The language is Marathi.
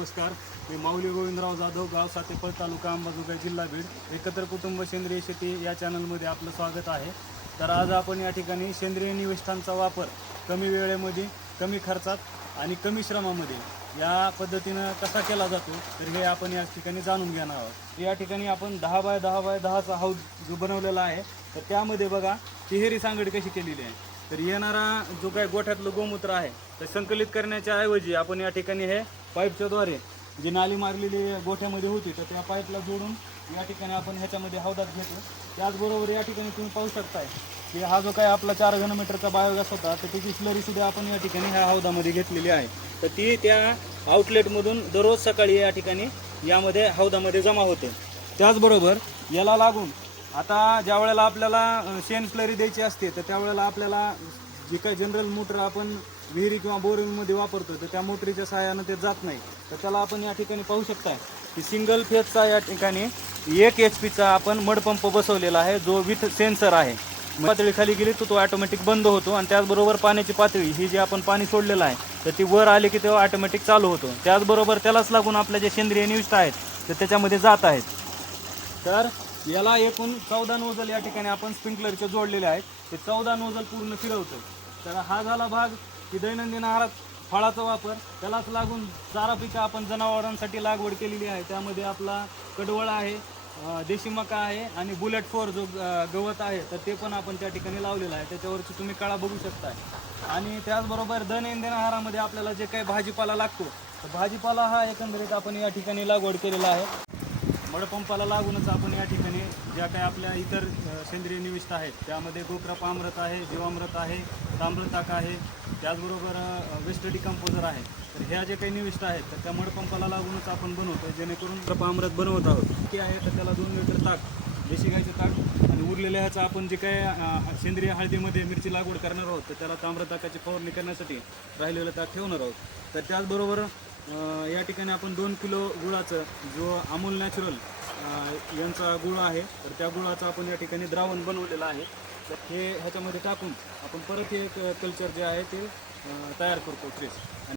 नमस्कार. मी माऊली गोविंदराव जाधव, गाव सातेफळ, तालुका अंबाजोगाई, जिल्हा बीड. एकत्र कुटुंब सेंद्रिय शेती या चॅनलमध्ये आपलं स्वागत आहे. तर आज आपण या ठिकाणी सेंद्रिय निविष्ठांचा वापर कमी वेळेमध्ये, कमी खर्चात आणि कमी श्रमामध्ये या पद्धतीनं कसा केला जातो तर हे आपण या ठिकाणी जाणून घेणार आहोत. या ठिकाणी आपण 10 बाय 10 बाय 10चा हौद जो बनवलेला आहे तर त्यामध्ये बघा तिहेरी सांगड कशी केलेली आहे. तर येणारा जो काही गोठ्यातलं गोमूत्र आहे तर संकलित करण्याच्या ऐवजी आपण या ठिकाणी हे पाईपच्या द्वारे जी नाली मारलेली गोठ्यामध्ये होती तर त्या पाईपला जोडून या ठिकाणी आपण ह्याच्यामध्ये हौदात घेतो. त्याचबरोबर या ठिकाणी तुम्ही पाहू शकताय की हा जो काही आपला 4 घनमीटरचा बायोगॅस होता तर त्याची स्लरीसुद्धा आपण या ठिकाणी ह्या हौदामध्ये घेतलेली आहे. तर ती त्या आउटलेटमधून दररोज सकाळी या ठिकाणी यामध्ये हौदामध्ये जमा होते. त्याचबरोबर याला लागून आता ज्या वेळेला आपल्याला शेण स्लरी द्यायची असते तर त्यावेळेला आपल्याला जी काही जनरल मोटर आपण विहिरी किंवा बोरिंगमध्ये वापरतो तर त्या मोटरीच्या सहाय्यानं ते जात नाही. तर त्याला आपण या ठिकाणी पाहू शकता की सिंगल फेजचा या ठिकाणी 1 HP आपण मडपंप बसवलेला आहे जो विथ सेन्सर आहे. पातळी खाली गेली तर तो ऑटोमॅटिक बंद होतो आणि त्याचबरोबर पाण्याची पातळी ही जी आपण पाणी सोडलेलं आहे तर ती वर आली की तेव्हा ऑटोमॅटिक चालू होतो. त्याचबरोबर त्यालाच लागून आपल्या जे सेंद्रिय निविष्ठा आहेत तर त्याच्यामध्ये जात आहेत. तर याला एकूण 14 नोझल या ठिकाणी आपण स्प्रिंकलरचे जोडलेले आहेत. ते 14 नोझल पूर्ण फिरवतो. तर हा झाला भाग की दैनंदिन आहारात फळाचा वापर, त्यालाच लागून चारा पिकं आपण जनावरांसाठी लागवड केलेली आहे. त्यामध्ये आपला कडवळ आहे, देशी मका आहे आणि बुलेट 4 जो गवत आहे तर ते पण आपण त्या ठिकाणी लावलेलं आहे. त्याच्यावरची तुम्ही काळा बघू शकताय. आणि त्याचबरोबर दैनंदिन आहारामध्ये आपल्याला जे काही भाजीपाला लागतो तर भाजीपाला हा एकंदरीत आपण या ठिकाणी लागवड केलेला आहे. मडपंपाला लागूनच आपण या ठिकाणी ज्या काही आपल्या इतर सेंद्रिय निविष्ठा आहेत त्यामध्ये गोक्रपामृत आहे, जीवामृत आहे, ताम्रताक आहे, त्याचबरोबर वेस्ट डिकम्पोजर आहे. तर ह्या जे काही निविष्ठा आहेत तर त्या मडपंपाला लागूनच आपण बनवतो. जेणेकरून कृपामृत बनवत आहोत ते आहे तर त्याला 2 लिटर ताक, देशी गाईचं ताक आणि उरलेल्या ह्याचा आपण जे काही सेंद्रिय हळदीमध्ये मिरची लागवड करणार आहोत तर त्याला ताम्रताकाची फवारणी करण्यासाठी राहिलेलं ताक ठेवणार आहोत. तर त्याचबरोबर या ठिकाणी आपण 2 किलो गुळाचं जो अमूल नॅचरल यांचा गुळ आहे तर त्या गुळाचं आपण या ठिकाणी द्रावण बनवलेलं आहे. तर हे ह्याच्यामध्ये टाकून आपण परत एक कल्चर जे आहे ते तयार करतो फ्रेश.